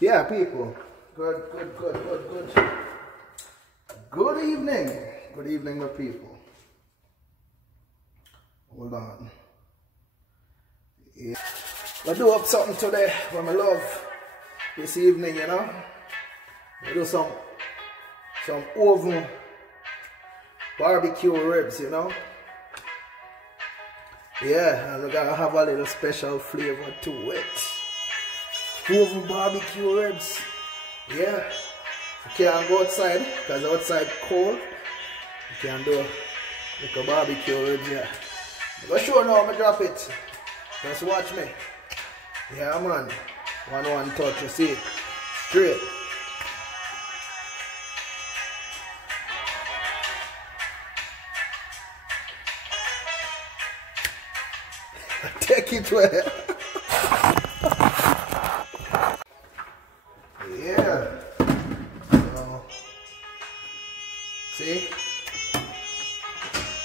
Yeah, people. Good, good, good, good, good. Good evening. Good evening, my people. Hold on. Yeah. I do up something today for my love this evening, you know. I do some oven barbecue ribs, you know. Yeah, and we're gonna have a little special flavor to it. Oven barbecue ribs. Yeah. You can't go outside because outside cold. You can do like a barbecue ribs, yeah. I'm gonna show you how I drop it. Just watch me. Yeah, man. One touch, you see it. Straight. Take it where. Yeah. So, see?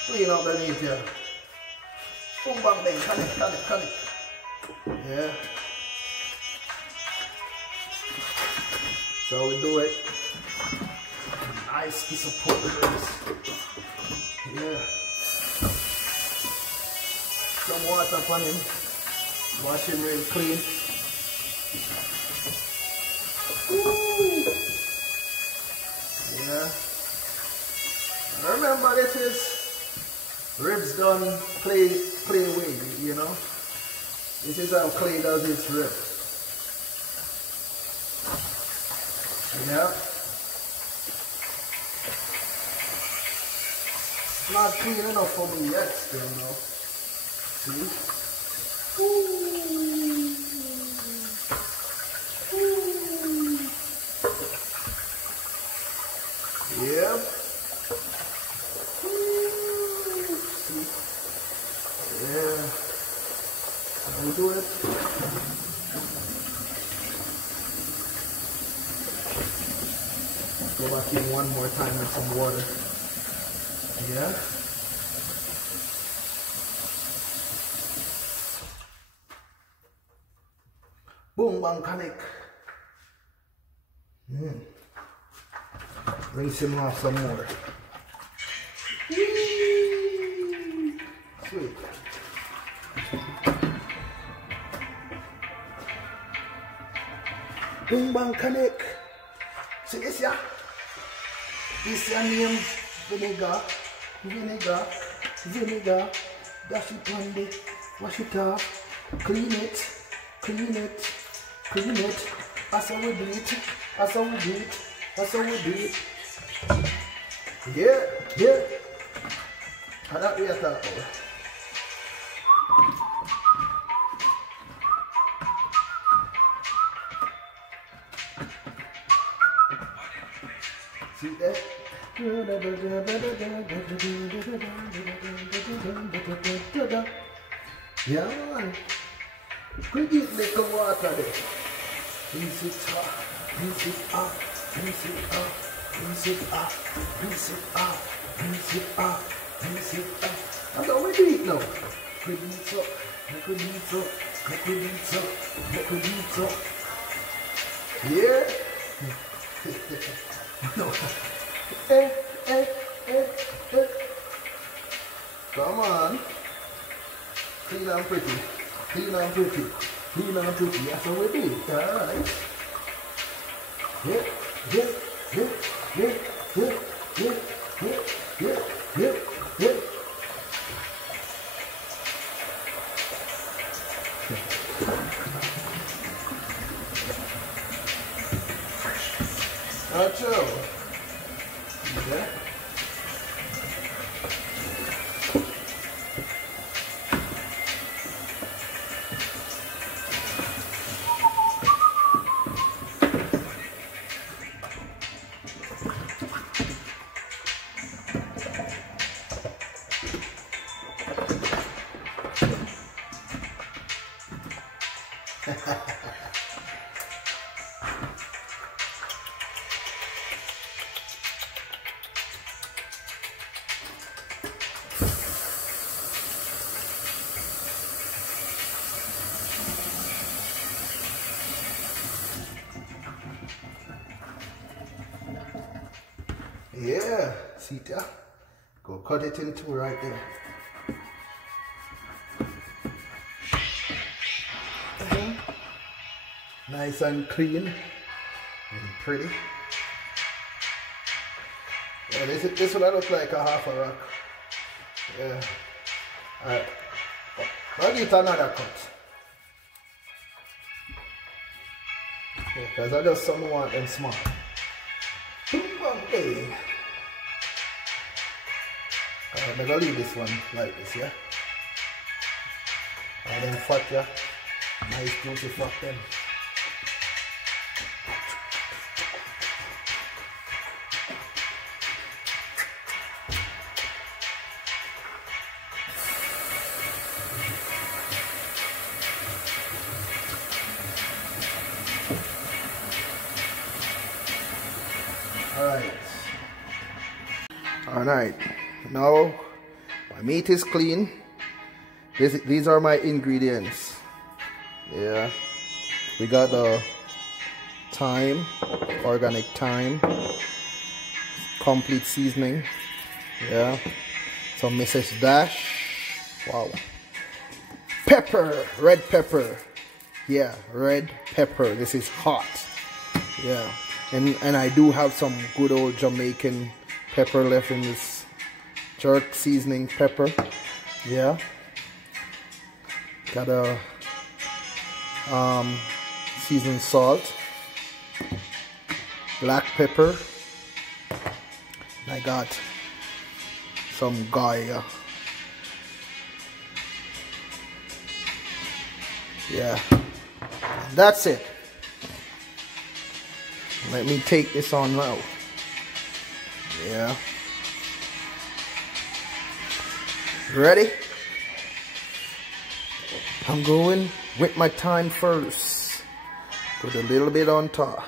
Clean up the meat here. Boom, bang, bang. Connect. Yeah. So we do it. Nice piece of pork ribs. Yeah. Some water upon him. Wash him real clean. Ooh. Yeah. Remember, this is ribs done clay way, you know. This is how clay does its ribs. Yeah. It's not clean enough for me yet still, you know. See? Ooh. Ooh. Yep. Ooh. See? Yeah. How we do it? Go back in one more time with some water. Yeah. Boom, bang, connect. Rinse him off some more. Sweet. Boom, bang, connect. See this, yeah? This your name, vinegar. Dash it on the, wash it off, clean it. That's how we do it. Yeah. And that we are talking about. See that? Yeah, man. Quick eat little water there. Rinse it off. That's how we do it now. Make it up. Yeah. No. Come on. Clean and pretty. That's how we do it. Alright. Yeah. Nacho. Yeah. See it, yeah? Go cut it in two right there. Nice and clean and pretty. Yeah, this will look like a half a rack. Yeah. Alright. I'll get another cut. Because I just don't want them small. Okay. I'm going to leave this one like this, yeah? And then fat, yeah? Nice juicy fat then. Alright, now my meat is clean. These are my ingredients. Yeah, we got the thyme, organic thyme, complete seasoning. Yeah, some Mrs. Dash. Wow. Pepper, red pepper. Yeah, red pepper. This is hot. Yeah, and I do have some good old Jamaican pepper left in this jerk seasoning pepper. Yeah, got a seasoned salt, black pepper, and I got some Goya. Yeah, that's it. Let me take this on now. Yeah. Ready? I'm going with my thyme first. Put a little bit on top.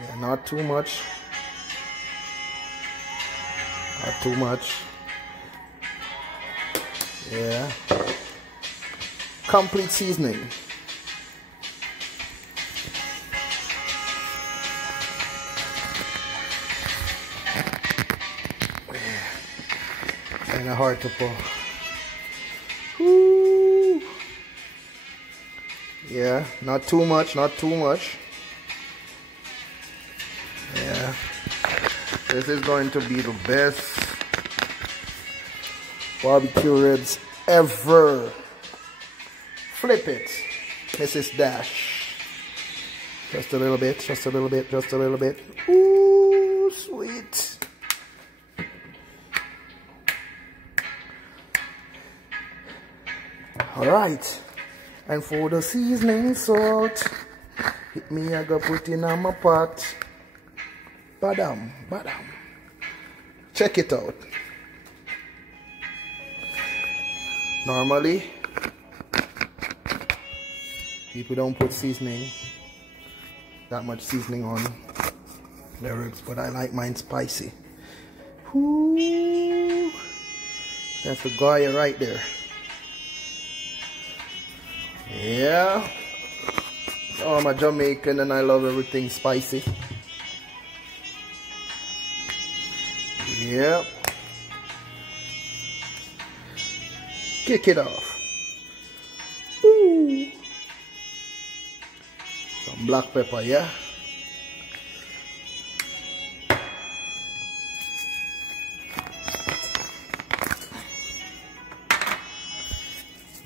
Yeah, not too much. Not too much. Yeah. Complete seasoning. Kind of hard to pull. Woo. Yeah, not too much, not too much. Yeah, this is going to be the best barbecue ribs ever. Flip it, Mrs. Dash. Just a little bit, just a little bit, just a little bit. Ooh, sweet. Alright, and for the seasoning salt, hit me, I go put in my pot. Badam, badam. Check it out. Normally, people don't put seasoning, that much seasoning on their ribs, but I like mine spicy. Ooh, that's the Goya right there. Yeah, oh, I'm a Jamaican and I love everything spicy. Yep. Kick it off. Ooh. Some black pepper, yeah.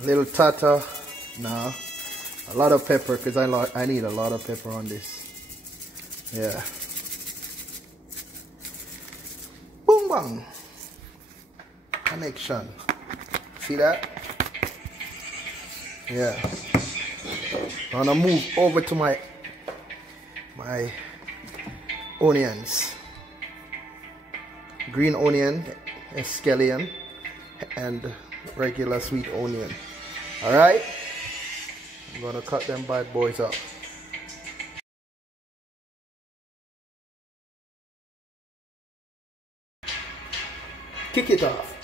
Little tata. Nah, a lot of pepper because I need a lot of pepper on this. Yeah. Boom bang. Connection. See that? Yeah. I'm gonna move over to my onions. Green onion, scallion, and regular sweet onion. All right. I'm gonna cut them bad boys up. Kick it off.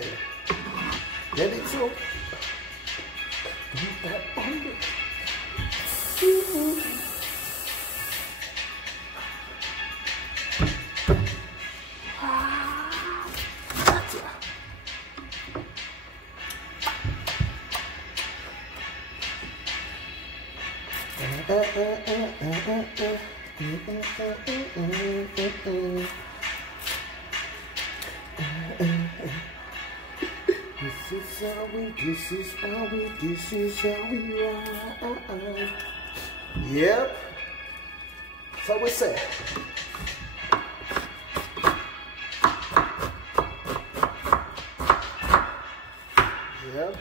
there. Let it soak. Put that on there. This is how we ride. Yep. That's what we say. Yep.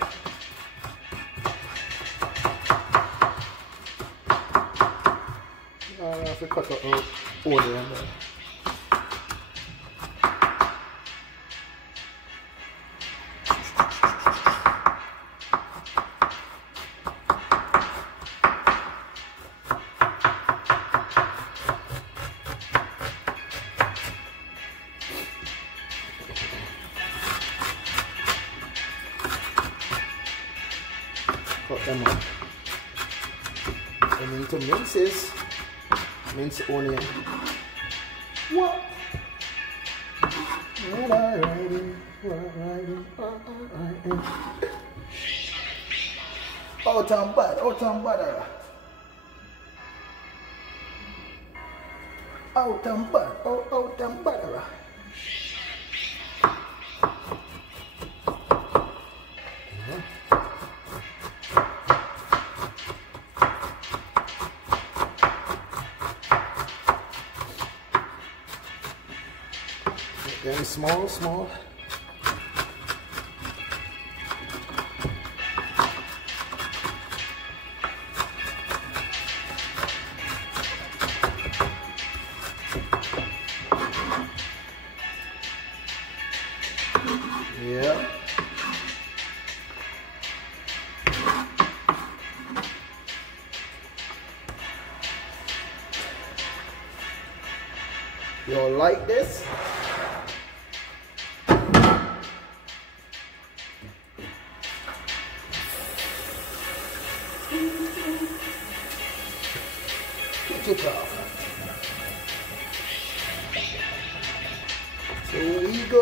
I have to cut the order in there. Cut them up. And into minces. Mince onion. What? Alrighty. Out and bad. Out and bad. Out and bad. Out and bad. Very small. Yeah. You all like this? Kick it off. So we go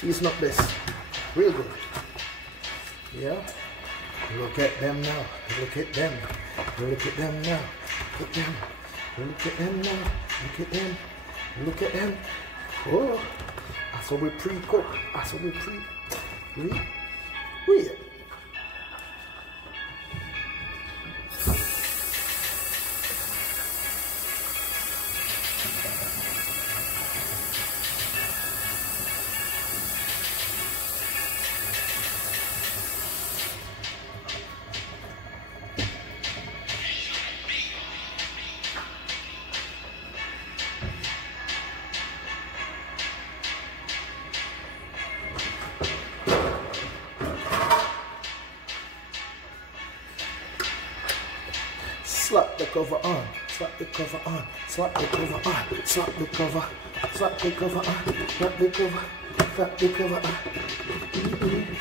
Season up this real good. Yeah. Look at them now. Look at them. Look at them now. Look at them. Look at them now. Look at them. Look at them. Oh, that's what we pre-cook. That's what we wait. Slap the cover on, slap the cover on, slap the cover on, slap the cover, slap the cover on, slap the cover, slap the cover on,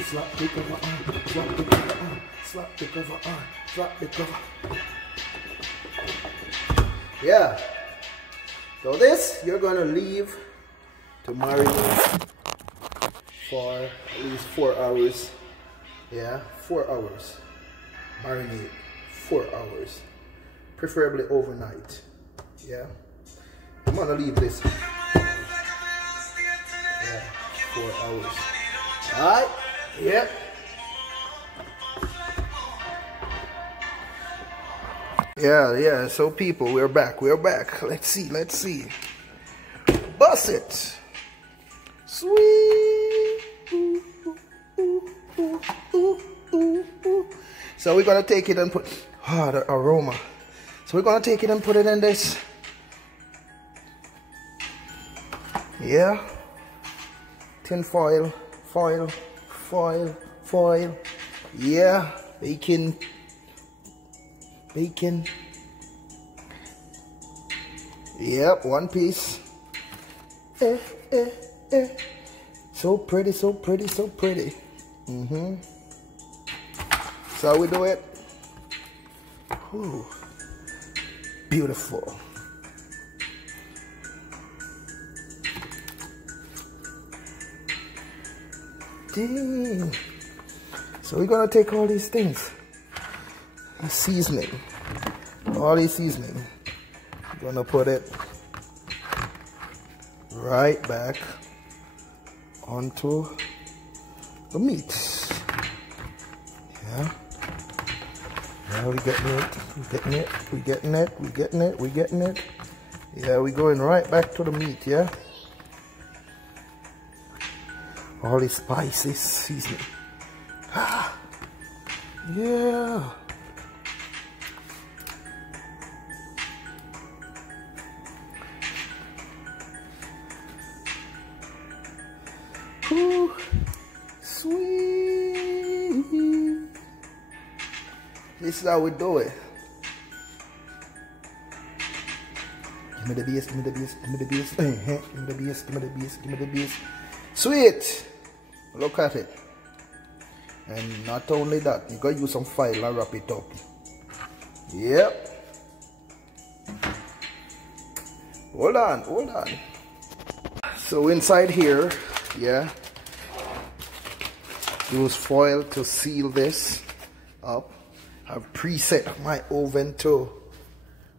slap the cover on, slap the cover on, slap the cover on, slap the cover. Yeah. So this you're gonna leave to marinate for at least 4 hours. Yeah, 4 hours. Marinate 4 hours. Preferably overnight. Yeah. I'm gonna leave this. Yeah, 4 hours. Alright? Yep. Yeah, so people, we're back. Let's see. Bust it. Sweet. So we're gonna take it and put the aroma. So we're gonna take it and put it in this. Yeah. Tin foil. foil. Yeah, bacon. Bacon. Yep, one piece. So pretty, so pretty, so pretty. So how we do it. Ooh, beautiful. Dang. So we're gonna take all these things, seasoning, all these seasoning. We're gonna put it right back onto the meat. Yeah. Now we're getting it, we're getting it, we're getting it, we're getting it, we're getting it. Yeah, we're going right back to the meat, yeah? All these spices, seasoning. Ah, yeah. Ooh, sweet. This is how we do it. Give me the bass, give me the bass, give me the bass. Give me the bass, give me the bass, give me the bass. Sweet. Look at it. And not only that, you gotta use some foil and wrap it up. Yep. Hold on, hold on. So inside here, yeah, use foil to seal this up. I've preset my oven to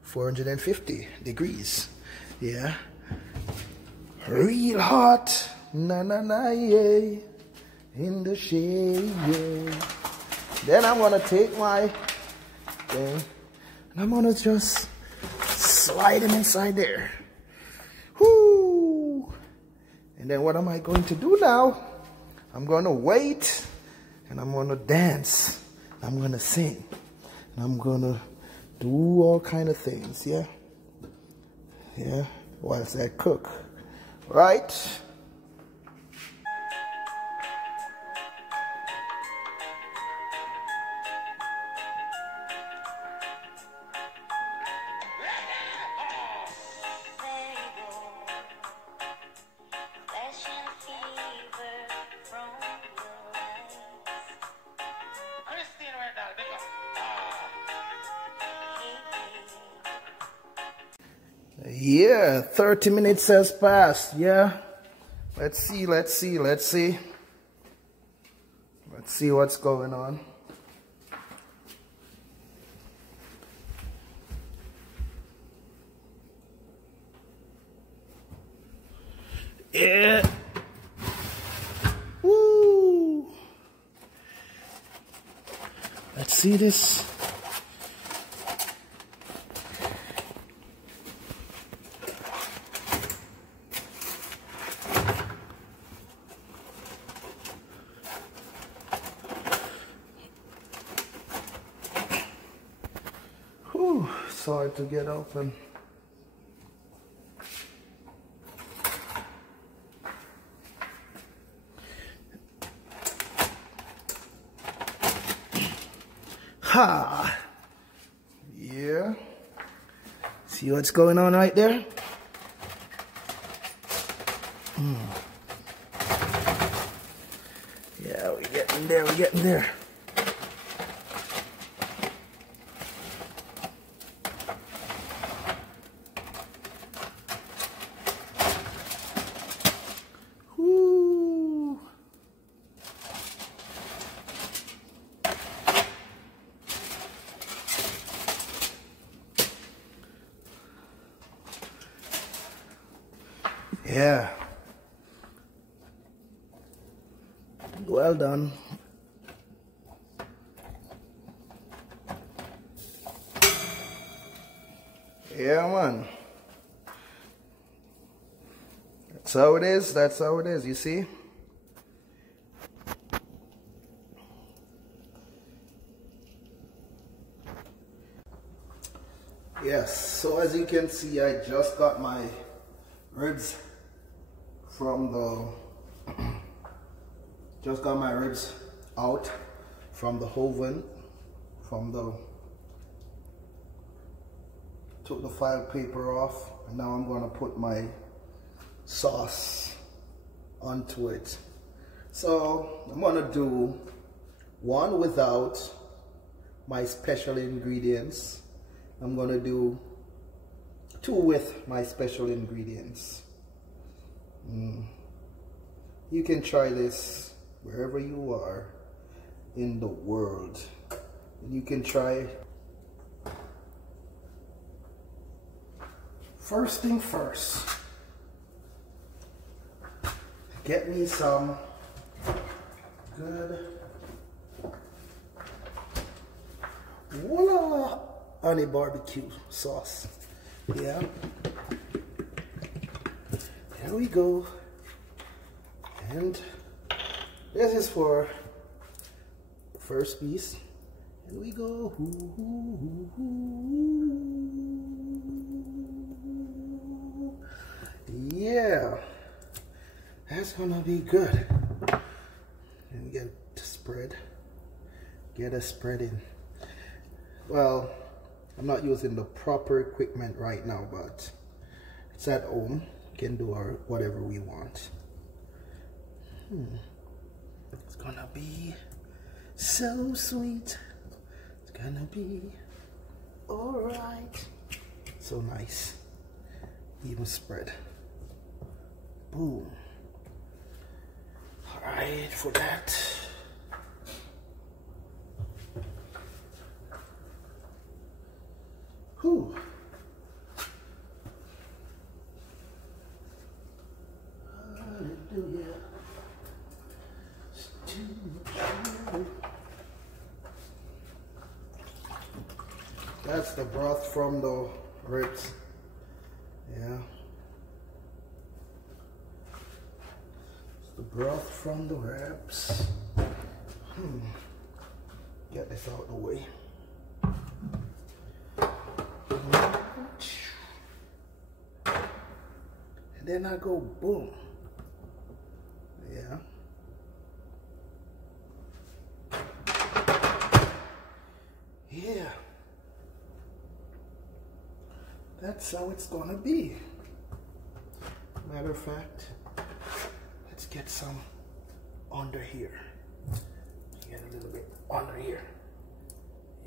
450 degrees. Yeah. Real hot. Na na na, yeah. In the shade, yeah. Then I'm gonna take my thing and I'm gonna just slide it inside there. Whoo! And then what am I going to do now? I'm gonna wait and I'm gonna dance. I'm gonna sing. And I'm gonna do all kind of things, yeah? Yeah, whilst I cook. Right? Yeah, 30 minutes has passed, yeah. Let's see, let's see, let's see. Let's see what's going on. Yeah. Woo. Let's see this. Whew, it's hard to get open. Ha! Yeah. See what's going on right there? Yeah, we're getting there, we're getting there. Yeah. Well done. Yeah, man. That's how it is. That's how it is. You see? Yes. So as you can see, I just got my ribs from the out from the oven, took the file paper off, and now I'm going to put my sauce onto it. So I'm going to do one without my special ingredients. I'm going to do two with my special ingredients. You can try this wherever you are in the world. You can try. First thing first, get me some good voila honey barbecue sauce. Yeah, there we go. And this is for the first piece. And we go. Yeah, that's gonna be good. And get to spread. Get a spread in. Well, I'm not using the proper equipment right now, but it's at home. We can do whatever we want. It's gonna be so sweet. It's gonna be alright. So nice. Even spread. Boom. Alright, for that. Whew. Hallelujah. That's the broth from the ribs. Yeah. It's the broth from the ribs. Get this out of the way. And then I go boom. Yeah. Yeah. That's how it's gonna be. Matter of fact, let's get some under here. Get a little bit under here.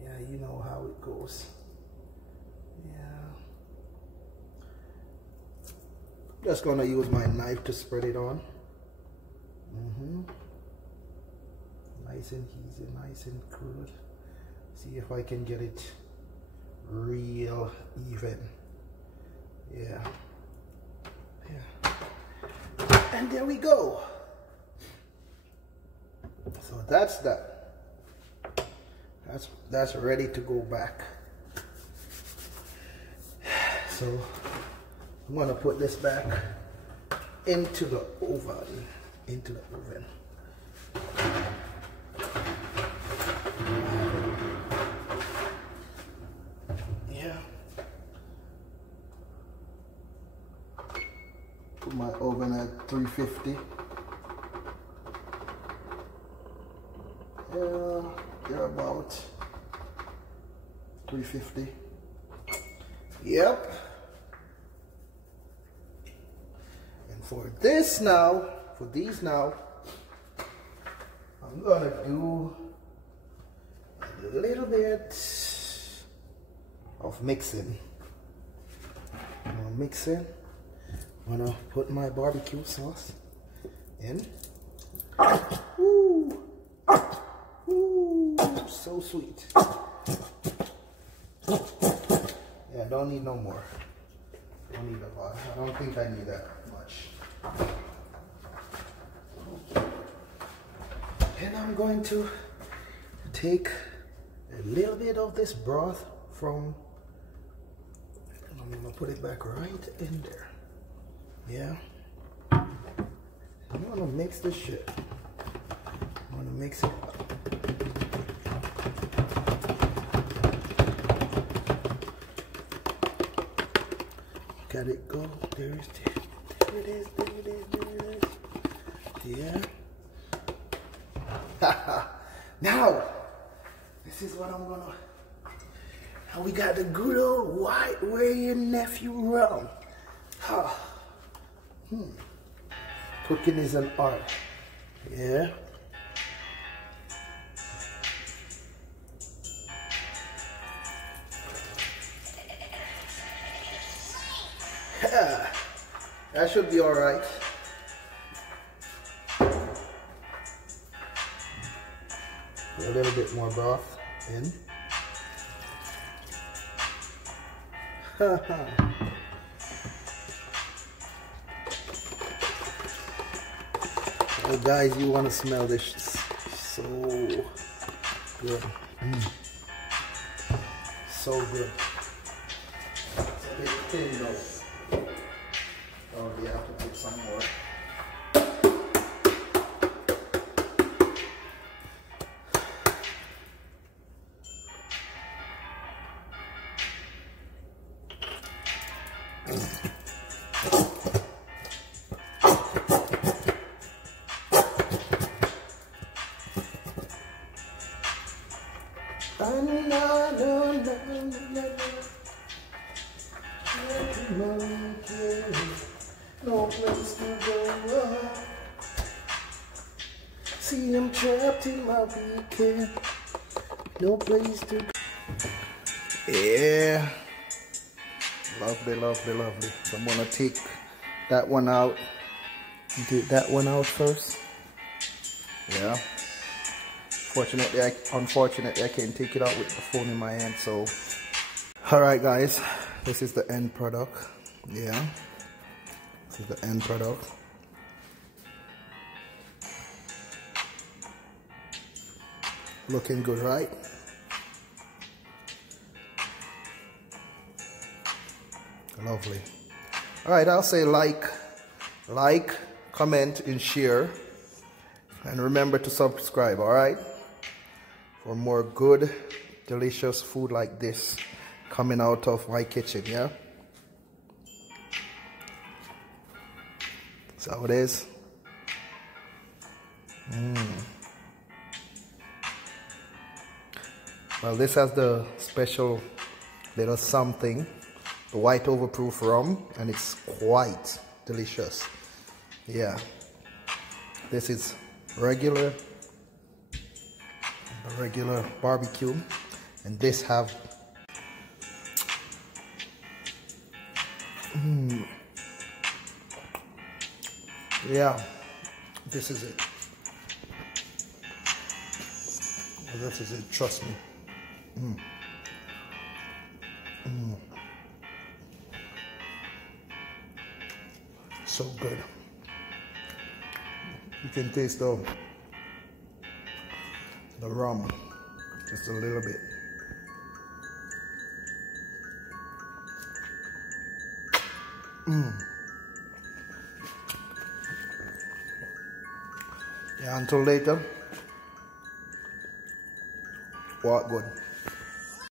Yeah, you know how it goes. Yeah. Just gonna use my knife to spread it on. Nice and easy, nice and good. See if I can get it real even. Yeah. Yeah. And there we go. So that's that. That's ready to go back. So I'm gonna put this back into the oven. Yeah. Put my oven at 350. Yeah, they're about 350. Yep. And for these now, I'm gonna do a little bit of mixing. I'm gonna mix it. I'm gonna put my barbecue sauce in. Ooh. Ooh, so sweet. Yeah, don't need no more. Don't need a lot. I don't think I need that much. And I'm going to take a little bit of this broth from, I'm going to put it back right in there. Yeah. I'm going to mix this shit. I'm going to mix it up. Got it go. There it is. Yeah. Now, this is what I'm gonna. And we got the good old white where your nephew rum. Cooking is an art. Yeah. That should be all right. Put a little bit more broth in. Oh, guys, you want to smell this? So good. So good. It's a bit thin though. Probably have to put some more. No place to go. See, I'm trapped in my weekend. No place to go. Yeah. Lovely, lovely, lovely. So I'm gonna take that one out. Take that one out first. Yeah. Unfortunately, I can't take it out with the phone in my hand. So, all right, guys, this is the end product. Yeah. This is the end product. Looking good, right? Lovely. All right, I'll say like, comment, and share. And remember to subscribe, all right? For more good, delicious food like this coming out of my kitchen, yeah? That's how it is. Well, this has the special little something, the white overproof rum, and it's quite delicious. Yeah. This is regular barbecue, and this have yeah, this is it. This is it, trust me. So good. You can taste the rum just a little bit. Yeah, until later. What good.